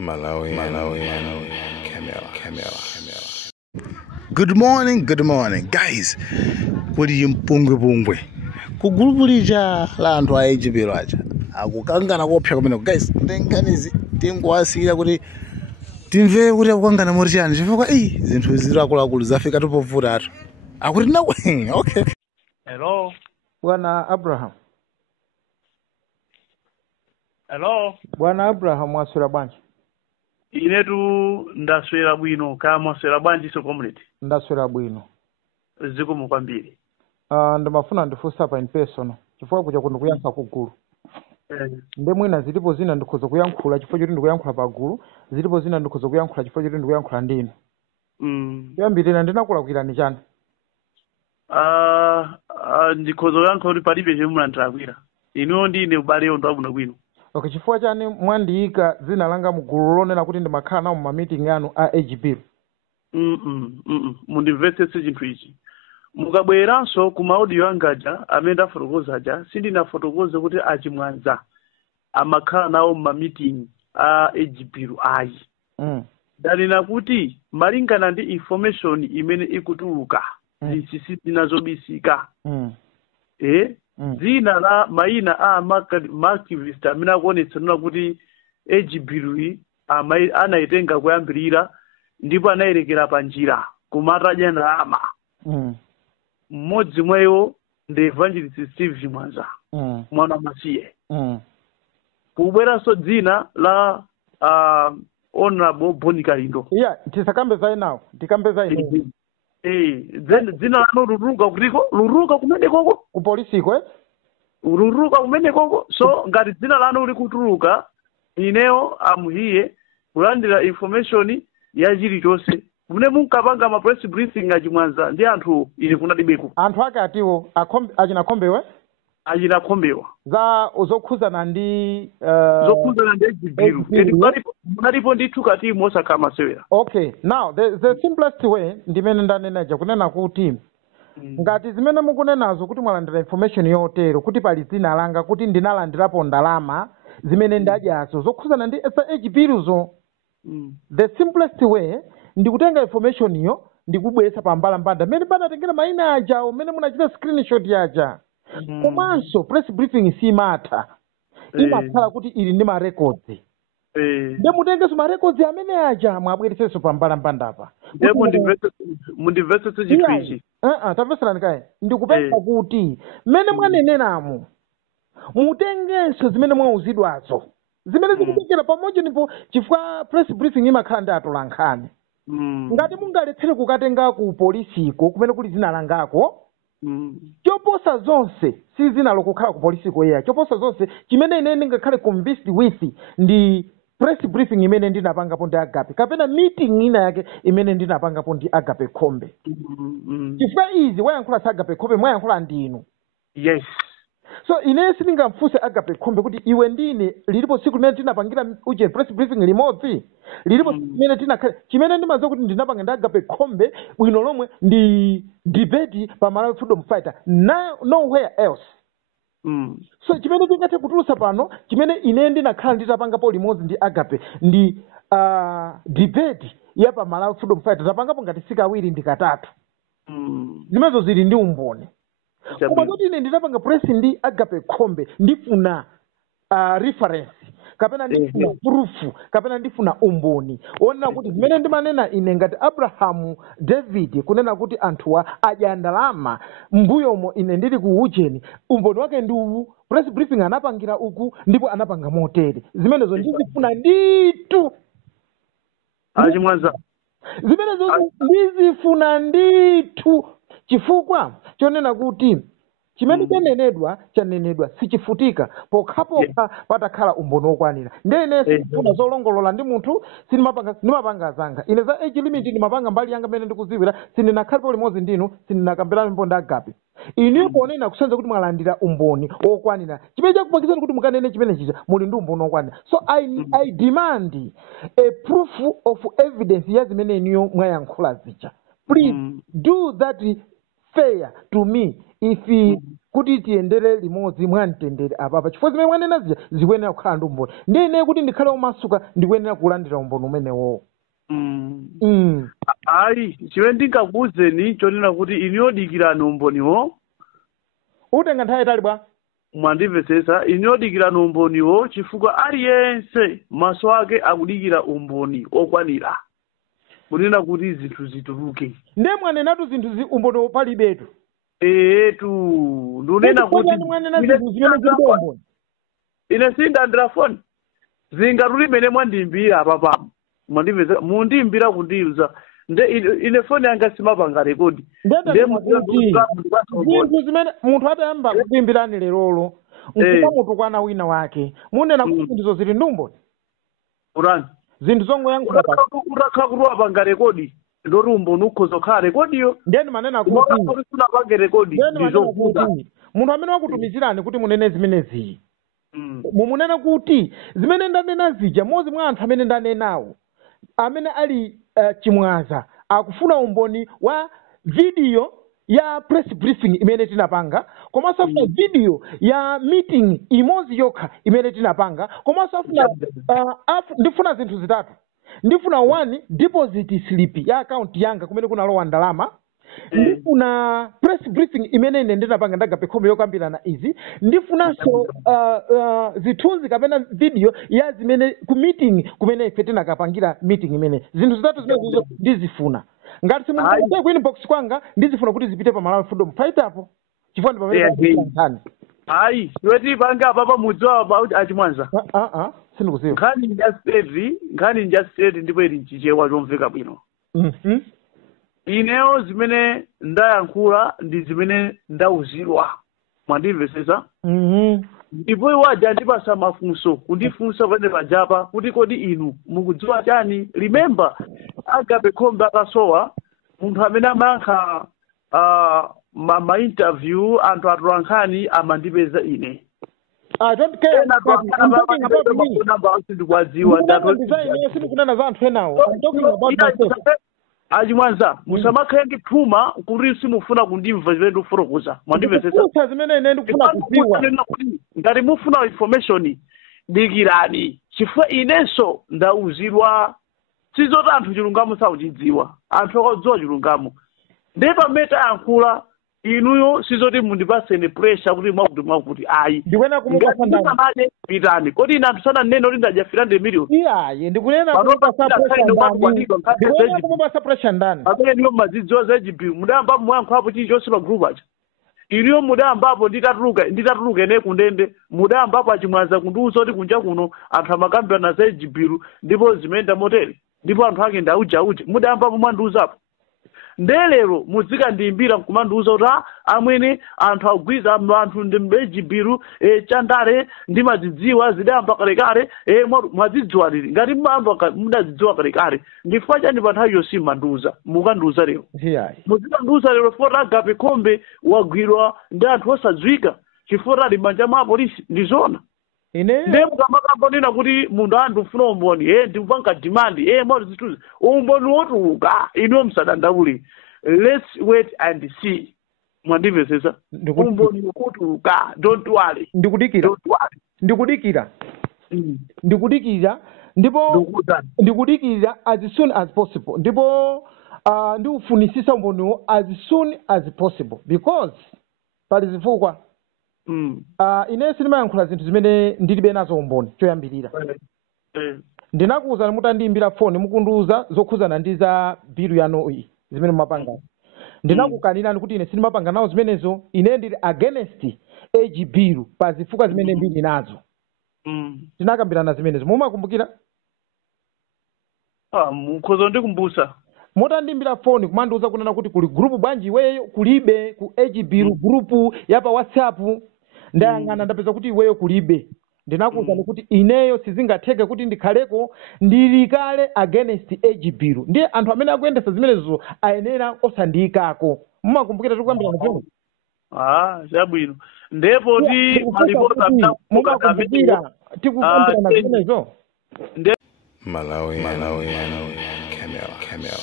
Malawi, Camera. Good morning, guys. Kuli mpungwe. Kugulupulija la anthu a ejipero aja. Akukangana kopsa kumene guys. Ndenganizi tingwasira kuti timve kuti akukangana moti chani chifukwa zinthu zirakulu zafika topovuta atu. Akuti nawe. Okay. Hello. Bwana Abraham. Hello. Bwana Abraham waswera bwanji? Inetu ndaswera bwino kama mwaswera bwanji so community. Ndaswera bwino. Zikomo kwambiri. Ndimafuna ndifunsa pa in person chifukwa kuja kuno kuyankha kugulu. Nde mwina zilipo zina ndikhoza kuyankhula chifukwa choti ndikuyankhula pa gulu, zilipo zina ndikhoza kuyankhula chifukwa choti ndikuyankhula ndinu. Yambirira ndinakulakwirani chani? Ndikhoza kuyankhula kuti palibe chomwe mulandilakwira. Ino ndine ubale ondo abwino bwino. Okay, chifukwa chani mwandiyika zina langa mugulu lonena kuti ndimakhala nawo mu meeting yanu a AGB? Mundimvetsetse chinthu ichi. Mukabweranso ku audio angaja amene ndafotokoza aja sindinafotokoze kuti achimwanza amakhala nawo mu meeting a AGB ayi. Danena kuti malingana ndi information imene ikutuluka zisisi zinazobisika. Zina la maina a markivist amene akuonetsanira kuti AGB anaitenga kuyambirira ndipo anayerekera pa njira kumatadya ndalama. Mmodzi mweyo ndi Evangelist Steve Chimwanza, mwana masiye. Kubweranso dzina la Honorable Boni Kalindo. Yeah, tisakambe zayi nawo, tikambe zayi nawo. Dzina lano luruka kutiko, luruka kumene koko? Ku polisi kwe? Luruka kumene koko, so ngati dzina lano likutuluka, ineyo amuhiye kulandira information ya chilichonse. Mune munkapanga ma press briefing achimwanza ndi anthu ili kunadibeku. Anthu ake atiwo achinakhombewe? Achinakhombewa. Za zokhuzana ndi zokhuzana ndi AGB. Munalipo ndithu kati mosakhala sewera. Okay, now the simplest way ndimene ndanenaja kunena kuti ngati zimene mukunenazo kuti mwalandira information yotero kuti pali dzina langa kuti ndinalandirapo ndalama zimene ndadyazo zokhuzana ndi AGB zo. The simplest way ndikutenga information iyo ndikubweretsa pa mbalambanda mmene panatengera maina aja umene munachita screenshot yaja. Komanso press briefing simatha. Imakhala kuti ili ndi ma records. Nde mutengeso ma records amene aja mwabweretsenso pa mbalambanda apa. Mundimvetsetse chinthu ichi. Tamveserani kaye. Ndikupempha kuti mmene mwaneneramu mutengenso zimene mwauzidwazo. Zimene zikutengera pamodzi ndipo chifukwa press briefing imakhala ndi atolankhani. Ngati mungaletsere kukatenga ku polisiko kumene kuli zina langako, choposa zonse si zina lokukhala ku polisiko yeya. Choposa zonse chimene ine ndingakhale convinced with ndi press briefing imene ndinapangapo ndi Agape kapena meeting ina yake imene ndinapangapo ndi Agape Khombe. Chifukwa izi wayankhula sa Agape Khombe mwayankhula ndinu. Yes. So ine sindingamfunse Agape Khombe kuti iwe ndine lilipo siku limene tinapangira uje press briefing limodzi lilipo limene tinakhala chimene ndimadziwa kuti ndinapanga ndi Agape Khombe bwino lomwe ndi debate pa Malawi Freedom Fighter nowhere else. So chimene tingathe kutulutsa pano chimene ine ndinakhala nditapangapo limodzi ndi Agape ndi debate ya pa Malawi Freedom Fighter tapangapo ngati sikawiri ndi katatu. Zimenezo zili ndi umboni. Koma kuti ine ndinapanga press ndi Agape Khombe ndifuna reference kapena ndifuna proof kapena ndifuna umboni onena kuti zimene ndimanena ine ngati Abraham David kunena kuti anthuwa adya ndalama mbuyomo ine ndili ku ujeni umboni wake ndi uwu press briefing anapangira uku ndipo anapanga motere zimenezo ndizifuna nditu achimwanza zimenezo ndizifuna nditu chifukwa chonena kuti chimene chanenedwa sichifutika pokhapoka patakhala umboni wokwanira. Ndene sifuna zolongolola ndi munthu sinimapanga zanga. Ine za age limit ndimapanga mbali yanga mene ndikuziwira sindinakhalipo limodzi ndinu sindinakambirana mponda Agape. Inu kuonena kusenza kuti mwalandira umboni wokwanira. Chimene chakupangitsani kuti mukanene chimene chicha muli ndi umboni wokwanira. So I demand a proof of evidence ya zimene niyo mwayankhula zicha. Please do that fair to me. If kuti tiyendere limodzi mwamtendere apapa chifukwa zimene mwanena zija zikuyenera kukhala ndi umboni ndi ine kuti ndikhale omasuka ndikuyenera kulandira umboni umenewo. ayi chimene ndingakuwuzeni chonena kuti iniyodikirani umboniwo utenga nthawi itali bwa mwandimvetsetsa iniyodikirani umboniwo chifukwa aliyense maso ake akudikira umboni okwanira kunena kuti zinthu zituluke. ndiye mwanenatu zinthu umboni palibetu. etu ndunena kuti mwanena zinthu zimene zilibe umboni. ine sindalandira foni zingatuli mene mwandimbira apapa mwandimvetsetsa mundimbira kundiuza nde ine foni yanga simapanga rekodi zinthu zimene munthu atayamba kuimbirani lerolo nkupa mutukwana wina wake munena kuti zinthuzo zili ndi umboni urani zinthu zongoyankhula utakhala kuti wapanga rekodi ndoti umboni ukhoza kukhala rekodiyo ndeni manena kuti unapange rekodi munthu amene wakutumizirani kuti munene zimenezi mumunena kuti zimene ndanena zija mmodzi mwa anthu amene ndanenawo amene ali chimwaza akufuna umboni wa video ya press briefing imene tinapanga komanso afuna video ya meeting imodzi yokha imene tinapanga komanso afuna ndifuna zinthu zitatu ndifuna 1 deposit slip ya account yanga kumene kunalowa ndalama ndifuna press briefing imene ine ndinapanga ndagape khombe yokambirana izi ndifunanso zithunzi kapena video ya zimene ku meeting kumene ife tinakapangira meeting imene zinthu zitatu zimenezo ndizifuna ngati simungaite ku inbox kwanga ndizifuna kuti zipite pa Malawi Freedom Fighter apo chifukwa ndi pamene nkhani ayi iweti panga apapa mudziwa about achimwanza sindikuziwa nkhani njaseti ndipo ili chichewa chomveka bwino. ineyo zimene ndayankhula ndi zimene ndauzidwa mwandimvetsetsa ndipo iwaja ndipasa mafunso kundifunsa pene pajapa kuti kodi inu mukudziwa chani. Remember Agape Khombe akasowa munthu amene amayankha ma-interview anthu atolankhani amandipeza ine. I don't care. I'm talking about me. I'm talking about myself. Achimwanza musamakhale ndi phuma kuti simufuna kundimva zimene ndikufotokoza mwandimvetsetsa zimene ine ndikufuna kudziwa ngati mufuna information dikirani chifukwa inenso ndauzidwa sizoti anthu chilungamo sakuchidziwa anthu akadziwa chilungamo ndiye pamene tayankhula inuyo sizoti mundipaseni pressure kuti mwakuti ayi ndikwena kumupasa ndani pitani kodi ine anthu sananene kuti ndajafira ndi million iyayi ndikunena kumupasa pressure ndani pamene niyo mazidziwa za GP mudayamba mwayankhapo chilichonse pa group acha iliyo mudayambapo nditatuluka ene kundende mudayambapo achimwaza kundiuza kuti kunja kuno anthu amakambirana za GP ndipo zimene ndamotere ndipo anthu ake ndauja mudayambapo mwandiuzapo ndelero muzikandiimbira kumandiuza kuti amwene anthu agwiza anthu ndi mbejibiru chandare ndi madzidziwa zidayamba kalekale mwadzidziwa lili ngati mudadzidziwa kalekale ndifukwa chani pa nthawi yonse mandiuza mukandiuza lero muzikandiuza lero foti Agape Khombe wagwirwa ndi anthu osadziwika chifukwa ali manja mwa polisi ndizona ndiye mukamakambonena kuti munthu anthu ufuna umboni ndikupanga demand moti zituzi umboni wotuluka inuyo musadandaule. Let's wait and see mwandimvetsetsa umboni wotuluka don't worry ndikudikira ndipo ndikudikira as soon as possible ndipo ndiufunisisa umboniwo as soon as possible because pali zifukwa ine sindimayankhula zinthu zimene ndilibe nazo umboni choyambirira ndinakuwuzani mutandiyimbira foni mukundiuza zokhuzana ndi za bilu yanu iyi zimene mumapanga ndinakukanirani kuti ine sindimapanga nawo zimenezo ine ndili against age bill pa zifukwa zimene ndili nazo tinakambirana zimenezo mumakumbukira mukhoza ndikumbusa mutandiyimbira foni kumandiuza kunena kuti kuli group bwanji iweyo kulibe ku age bill group ya pa WhatsApp ndayang'ana ndapeza kuti iweyo kulibe ndinakuwuzani kuti ineyo sizingatheke kuti ndikhaleko ndili kale against age bill ndiye anthu amene akuyendesa zimenezo ayenera osandiyikako mumakumbukira tikuyambirana zimenezo chabwino ndipo ti malipota mumakumbukira tikuyambirana zimenezo Malawi Camera